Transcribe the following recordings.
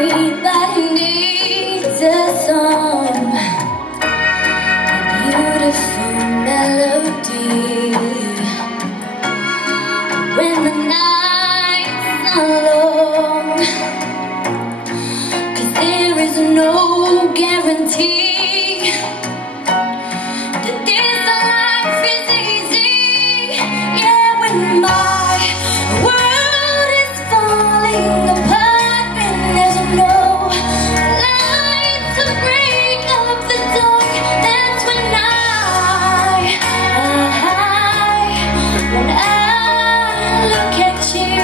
Everybody needs a song, a beautiful melody. When the nights are long, 'cause there is no guarantee that this life is easy. Yeah, when my world is falling apart, when there's no light to break up the dark, that's when when I look at you.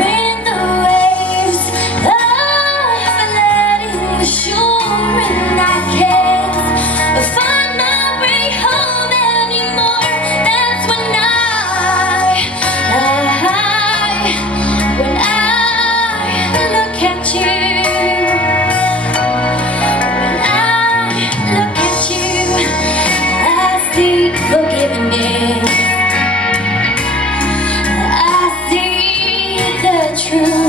When the waves are flooding the shore and I can't find my way home anymore, that's when when I look at you. When I look at you, I see forgiveness. I see the truth.